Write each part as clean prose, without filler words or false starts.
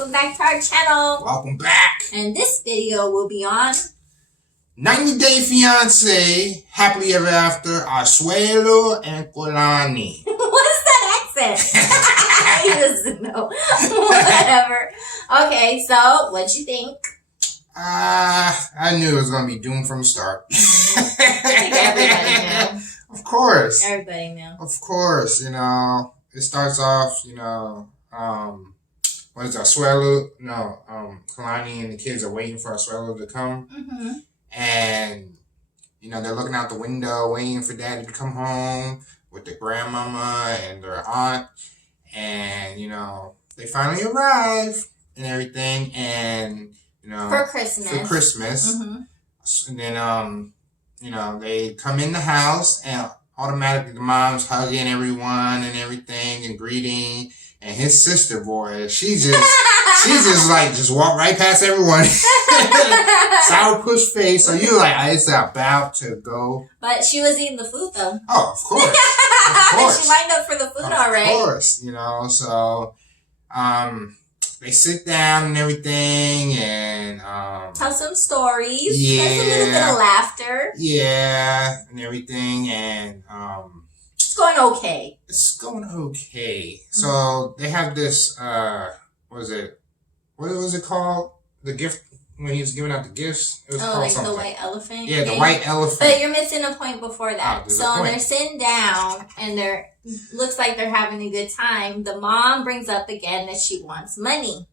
welcome back to our channel. Welcome back. And this video will be on 90 Day Fiancé, Happily Ever After, Auelu and Kalani. What is that accent? He doesn't know. Whatever. Okay, so what'd you think? I knew it was going to be doomed from the start. I think everybody knew. Of course. Everybody knew. Of course, it starts off, what is Auelu? No, Kalani and the kids are waiting for Auelu to come. Mm-hmm. And, they're looking out the window, waiting for Daddy to come home with their grandmama and their aunt. And, they finally arrive and everything. And, for Christmas. Mm-hmm. And then, they come in the house and automatically the mom's hugging everyone and everything and greeting. And his sister, boy, she just walked right past everyone. Sour push face. So you it's about to go. But she was eating the food though. Oh, of course. Of course. She lined up for the food already. Of course, so they sit down and everything and tell some stories. Yeah. There's a little bit of laughter. Yeah, and everything and it's going okay. It's going okay. Mm-hmm. So they have this what was it called? The gift when he was giving out the gifts. It was called like something. the white elephant. Yeah, the white elephant. But you're missing a point before that. So they're sitting down and looks like they're having a good time. The mom brings up again that she wants money.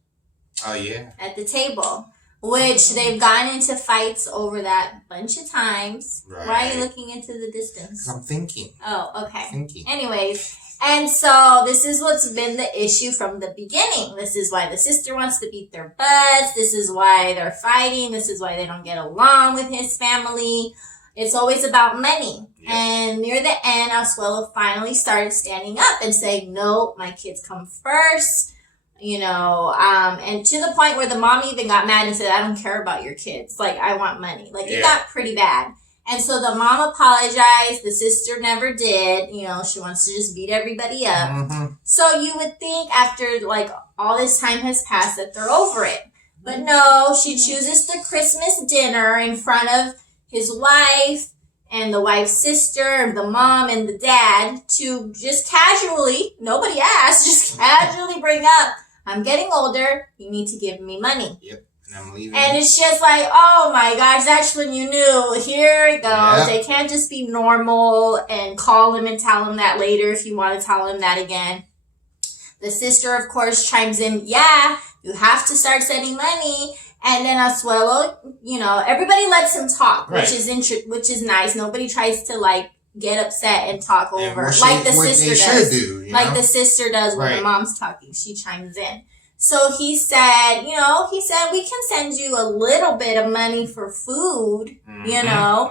Oh yeah. At the table. Which they've gotten into fights over that bunch of times. Right. Why are you looking into the distance? 'Cause I'm thinking. Oh, okay. Thinking. Anyways, and so this is what's been the issue from the beginning. This is why the sister wants to beat their butts. This is why they're fighting. This is why they don't get along with his family. It's always about money. Yep. And near the end, Auelu finally started standing up and saying, no, my kids come first. And to the point where the mom even got mad and said, I don't care about your kids. I want money. It got pretty bad. And so the mom apologized. The sister never did. She wants to just beat everybody up. Mm-hmm. So you would think after, all this time has passed that they're over it. But no, she chooses the Christmas dinner in front of his wife and the wife's sister, the mom and the dad to just casually, nobody asked, just casually bring up, I'm getting older, you need to give me money. Yep, and I'm leaving. And it's just oh my gosh, that's when you knew, here it goes. Yep. They can't just be normal and call him and tell him that later if you want to tell him that again. The sister, of course, chimes in, yeah, you have to start sending money. And then Auelu, everybody lets him talk, right. which is nice. Nobody tries to get upset and talk over the sister does. Like the sister does when the mom's talking. She chimes in. So he said, we can send you a little bit of money for food,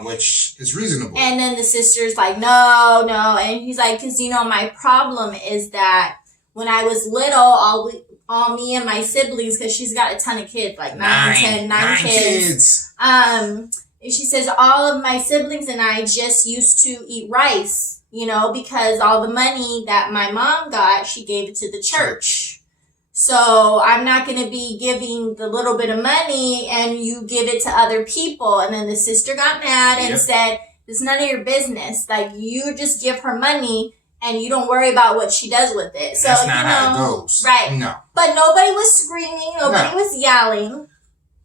which is reasonable. And then the sister's like, no. And he's like, because, my problem is that when I was little, all me and my siblings, because she's got a ton of kids, nine kids. She says, all of my siblings and I just used to eat rice, because all the money that my mom got, she gave it to the church. So I'm not going to be giving the little bit of money and you give it to other people. And then the sister got mad and said, it's none of your business. You just give her money and you don't worry about what she does with it. So, that's not how it goes. Right. No. But nobody was screaming. Nobody was yelling.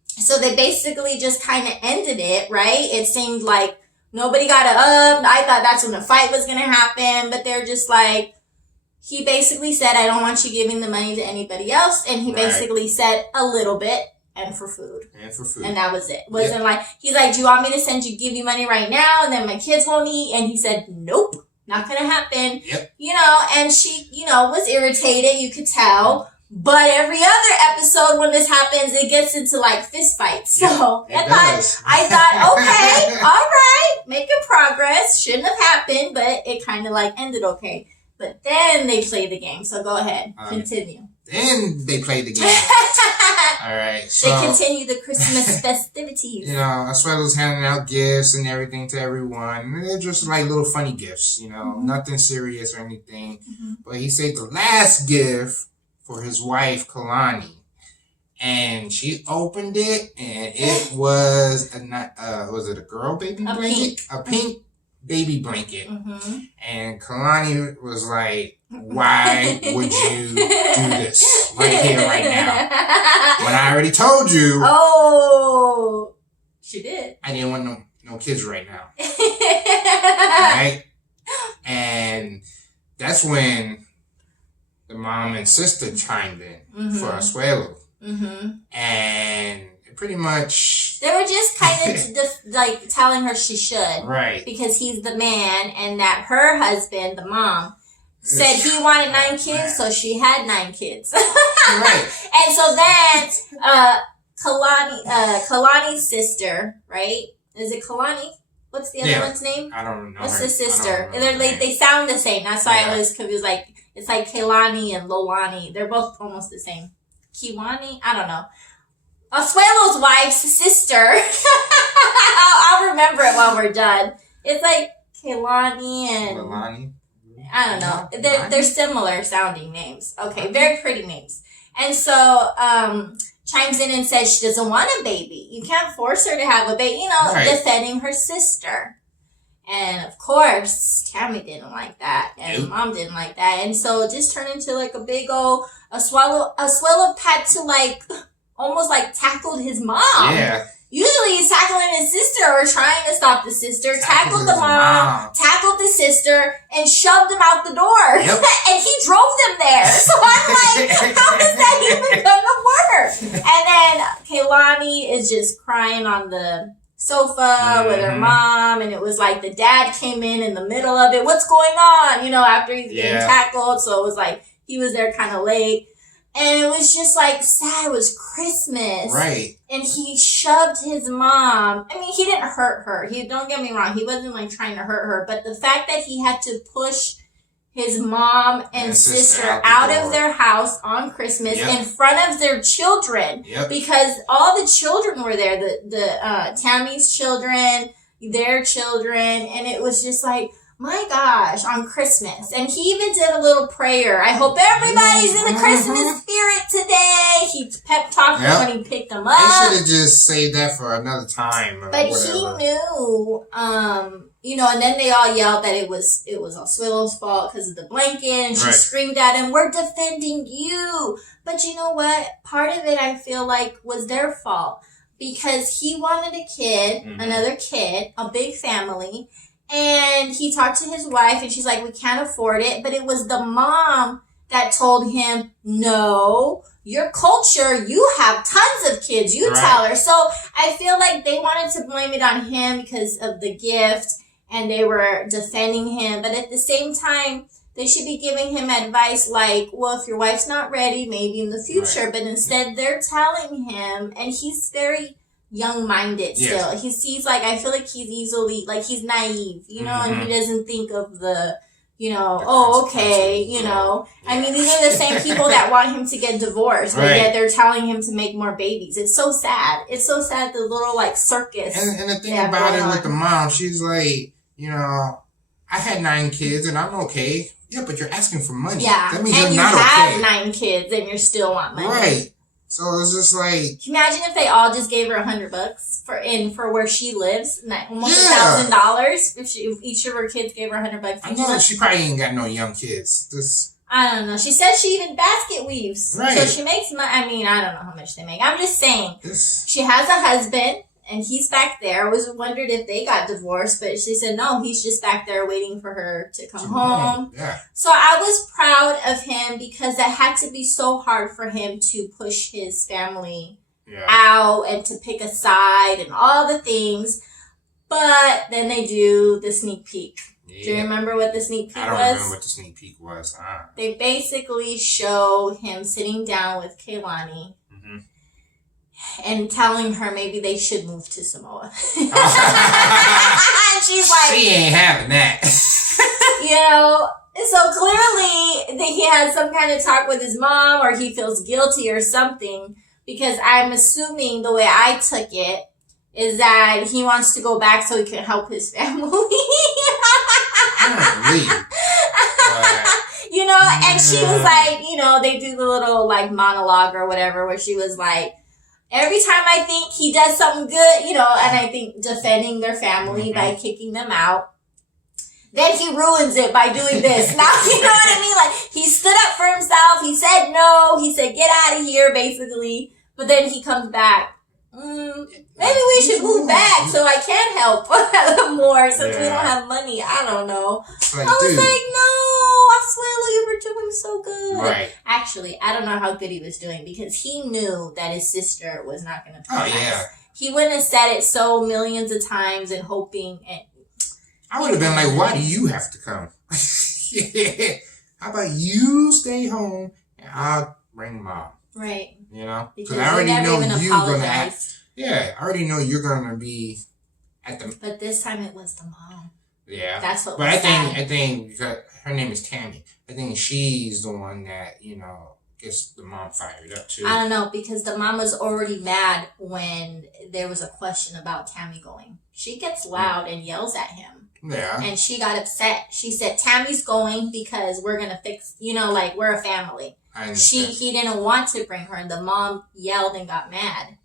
So they basically just kind of ended it, right? It seemed like nobody got up. I thought that's when the fight was going to happen. But they're just he basically said, I don't want you giving the money to anybody else. And he basically said a little bit and for food. And that was it. Wasn't he's like, do you want me to give you money right now? And then my kids won't eat. And he said, nope. Not gonna happen. Yep. And she, was irritated, you could tell. But every other episode when this happens, it gets into fist fights. So I thought, okay, all right, making progress. Shouldn't have happened, but it kind of ended okay. But then they play the game. So go ahead, continue. Then they play the game. All right. So they continue the Christmas festivities. Auelu's handing out gifts and everything to everyone. And they're just little funny gifts, nothing serious or anything. Mm-hmm. But he saved the last gift for his wife, Kalani. And she opened it, and it was was it a girl baby blanket? A pink baby blanket. Mm-hmm. And Kalani was like, "Why would you do this right here, right now? When I already told you." Oh, she did. I didn't want no kids right now. Right? And that's when the mom and sister chimed in for Auelu. Mm-hmm. And pretty much they were just kind of like telling her she should, right? Because he's the man, and that her husband, the mom, said he wanted 9 kids, so she had 9 kids. Right. And so then Kalani's sister, right? Is it Kalani? What's the other one's name? I don't know. What's the sister? They sound the same. That's why I was confused. Like it's like Kalani and Lolani. They're both almost the same. Kiwani? I don't know. Asuelu's wife's sister. I'll remember it when we're done. It's like Kalani and Kalani. I don't know. They're similar sounding names. Okay, very pretty names. And so chimes in and says she doesn't want a baby. You can't force her to have a baby. Defending her sister. And of course, Tammy didn't like that, and Mom didn't like that, and so it just turned into like a big old Auelu had to like almost like tackled his mom. Yeah. Usually he's tackling his sister or trying to stop the sister. Tackled the mom, tackled the sister, and shoved them out the door. Yep. And he drove them there. So I'm like, how is that even gonna work? And then Kalani is just crying on the sofa with her mom, and it was like the dad came in the middle of it. What's going on? After he's getting tackled. So it was like he was there kind of late. And it was just like sad. It was Christmas. Right. And he shoved his mom. I mean, he didn't hurt her. Don't get me wrong. He wasn't like trying to hurt her. But the fact that he had to push his mom and sister out of their house on Christmas in front of their children. Yep. Because all the children were there. The Tammy's children, their children. And it was just like, my gosh, on Christmas. And he even did a little prayer. I hope everybody's in the Christmas spirit today. He pep talked when he picked them up. They should have just saved that for another time. But he knew, and then they all yelled that it was Auelu's fault because of the blanket. And she screamed at him, "We're defending you." But you know what? Part of it, I feel like, was their fault. Because he wanted a kid, another kid, a big family. And he talked to his wife, and she's like, "We can't afford it." But it was the mom that told him, "No, your culture, you have tons of kids. You tell her." So I feel like they wanted to blame it on him because of the gift, and they were defending him. But at the same time, they should be giving him advice like, well, if your wife's not ready, maybe in the future. But instead, they're telling him, and he's very young-minded still. He sees, like, I feel like he's easily, like, he's naive, and he doesn't think of the, okay, I mean, these are the same people that want him to get divorced, but yet they're telling him to make more babies. It's so sad. It's so sad, the little, like, circus. And the thing about it with the mom, she's like, I had 9 kids and I'm okay. Yeah, but you're asking for money. Yeah. That means you're not okay. And you have 9 kids and you still want money. Right. So it's just like, imagine if they all just gave her $100 for where she lives, almost $1,000. If each of her kids gave her $100. I know she probably ain't got no young kids. I don't know. She said she even basket weaves, so she makes money. I mean, I don't know how much they make. I'm just saying, she has a husband. And he's back there. I was wondered if they got divorced, but she said no, he's just back there waiting for her to come home. Yeah. So I was proud of him because that had to be so hard for him to push his family out and to pick a side and all the things. But then they do the sneak peek. Yeah. Do you remember what the sneak peek was? I don't remember what the sneak peek was. They basically show him sitting down with Kalani. And telling her maybe they should move to Samoa. And she's like, she ain't having that. So clearly he had some kind of talk with his mom, or he feels guilty or something, because I'm assuming the way I took it is that he wants to go back so he can help his family. You know, and she was like, you know, they do the little like monologue or whatever where she was like, every time I think he does something good, you know, and I think defending their family by kicking them out, then he ruins it by doing this. Now, you know what I mean? Like, he stood up for himself. He said no. He said, get out of here, basically. But then he comes back. Maybe we should move back so I can help more since we don't have money. I don't know. Like, I was like, no, Asuelu, you were doing so good. Right. Actually, I don't know how good he was doing because he knew that his sister was not going to play nice. Yeah. He wouldn't have said it so millions of times and hoping. And I would have been like, why do you have to come? How about you stay home and I'll bring mom? Right. You know? Because I already know you're going to act. Yeah, I already know you're going to be at the... But this time it was the mom. Yeah. That's what But was I think because her name is Tammy. I think she's the one that, you know, gets the mom fired up too. I don't know, because the mom was already mad when there was a question about Tammy going. She gets loud and yells at him. Yeah. And she got upset. She said, Tammy's going because we're going to fix, you know, like, we're a family. He didn't want to bring her, and the mom yelled and got mad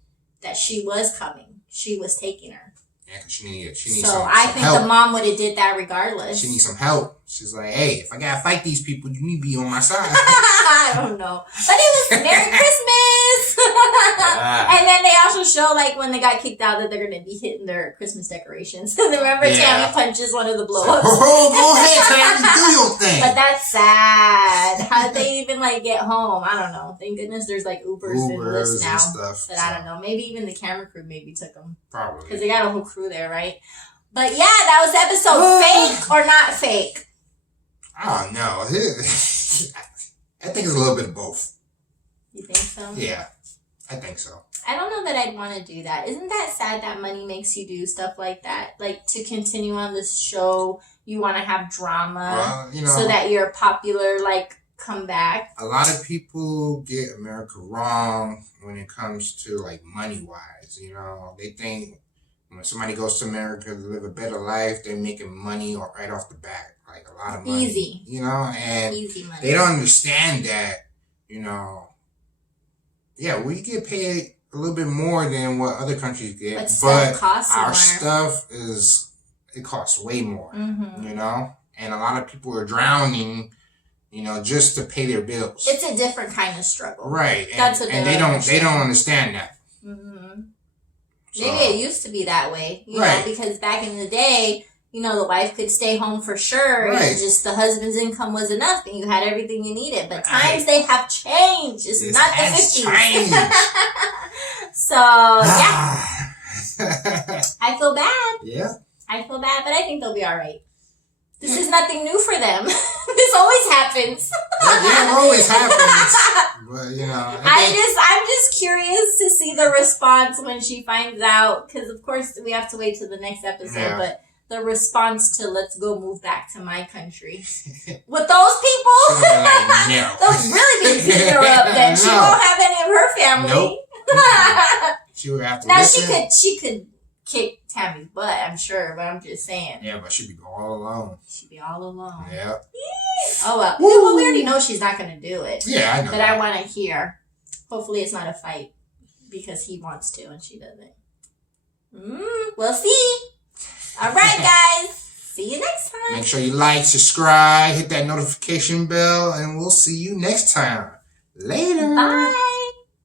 that she was coming. She was taking her. Yeah, because she needs so some I think help. The mom would have did that regardless. She needs some help. She's like, hey, if I gotta fight these people, you need to be on my side. I don't know. But it was Merry Christmas! And then they also show, like, when they got kicked out that they're going to be hitting their Christmas decorations. Remember, Tammy punches one of the blow-ups. Oh, go ahead, Tammy, do your thing. But that's sad. How did they even, like, get home? I don't know. Thank goodness there's, like, Ubers and Lyfts now. And stuff, but I don't know. Maybe even the camera crew maybe took them. Probably. Because they got a whole crew there, right? But yeah, that was episode fake or not fake? I don't know. I think it's a little bit of both. You think so? Yeah, I think so. I don't know that I'd want to do that. Isn't that sad that money makes you do stuff like that? Like, to continue on this show, you want to have drama, well, you know, so that you're popular, like, come back. A lot of people get America wrong when it comes to, like, money-wise, you know. They think when somebody goes to America to live a better life, they're making money right off the bat. Like, a lot of money. Easy. You know, and Easy money. They don't understand that, you know, yeah, we get paid a little bit more than what other countries get, but our stuff it costs way more, you know, and a lot of people are drowning, you know, just to pay their bills. It's a different kind of struggle. Right. That's what and they don't understand that. Mm-hmm. So, maybe it used to be that way, you know, because back in the day, you know, the wife could stay home for sure, and just the husband's income was enough, and you had everything you needed. But times they have changed. It's not the 50s. So, yeah. I feel bad. Yeah. I feel bad, but I think they'll be all right. This is nothing new for them. This always happens. Yeah, it always happens. But, you know. I'm just curious to see the response when she finds out, because, of course, we have to wait till the next episode, but the response to let's go move back to my country. With those people, like, no. They'll really be beating her up then. She won't have any of her family. Nope. She would have to listen. She could kick Tammy's butt, I'm sure, but I'm just saying. Yeah, but she'd be all alone. She'd be all alone. Yeah. Oh, well. Well, we already know she's not going to do it. Yeah, I know. But I want to hear. Hopefully it's not a fight because he wants to and she doesn't. We'll see. All right, guys. See you next time. Make sure you like, subscribe, hit that notification bell, and we'll see you next time. Later. Bye.